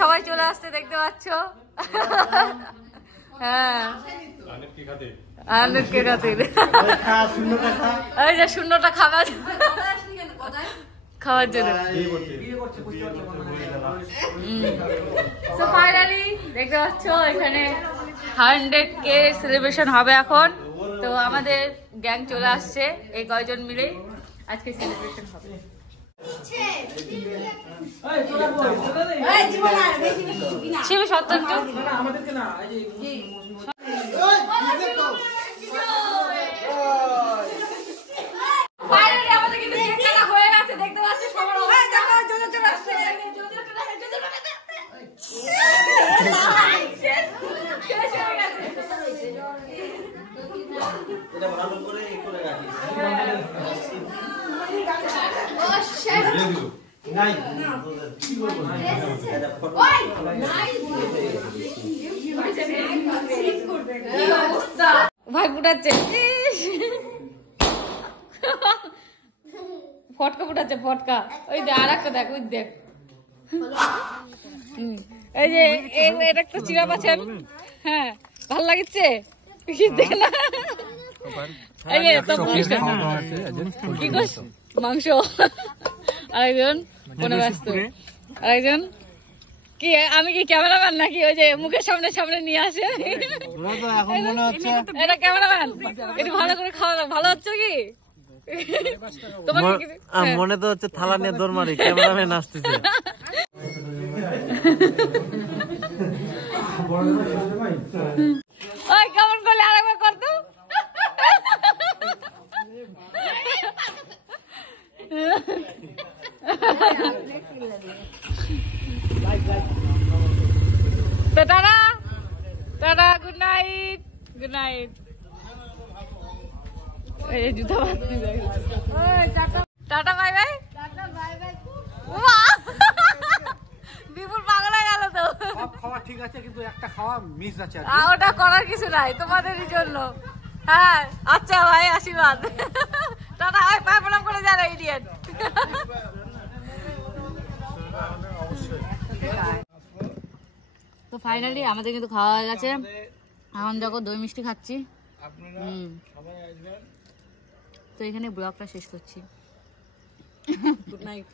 সবাই চলে আসছে দেখতে পাচ্ছ। হ্যাঁ আনন্দকে খাতির এই যে শূন্যটা খাবার খাওয়ার জন্য। তো ফাইনালি দেখতে পাচ্ছ এখানে 100K সেলিব্রেশন হবে এখন। তো আমাদের গ্যাং চলে আসছে, এই কয়জন মিলে আজকে সেলিব্রেশন হবে। শিব সত্য একটু ভাই ফুটাচ্ছে, ফটকা ফুটাচ্ছে ফটকা। ওই দেখ আর একটা দেখ, ওই দেখ এই যে এটা একটা চিরা পাচ্ছেন। হ্যাঁ ভালো লাগছে দেখ না। এই যে কি করছ মাংস, আরেকজন মনে ব্যস্ত, আরেকজন কি আমি কি ক্যামেরাম্যান নাকি? ওই যে মুখের সামনে সামনে নিয়ে আসে এটা ক্যামেরাম্যান। একটু ভালো করে খাওয়া ভালো হচ্ছে কি? মনে তো হচ্ছে থালা নিয়ে দৌড় মারি, ক্যামেরাম্যান আসতেছে। ওই কেমন করলে আরেকবার করতো। তো tata tata, good night good night. এই জুতা টাটা বাই বাই। বিপুল পাগল হয়ে গেল তো। সব খাওয়া ঠিক আছে কিন্তু একটা খাওয়া মিস আছে। ওটা করার কিছু নাই তোমাদেরই জন্য। হ্যাঁ আচ্ছা ভাই আশীর্বাদ। টাটা ভাই, পায়ে প্রণাম করে যান ইডিয়েট। তো ফাইনালি আমাদের কিন্তু খাওয়া হয়ে গেছে। এখন দেখো দই মিষ্টি খাচ্ছি। তো এখানে ব্লগটা শেষ করছি। Good night.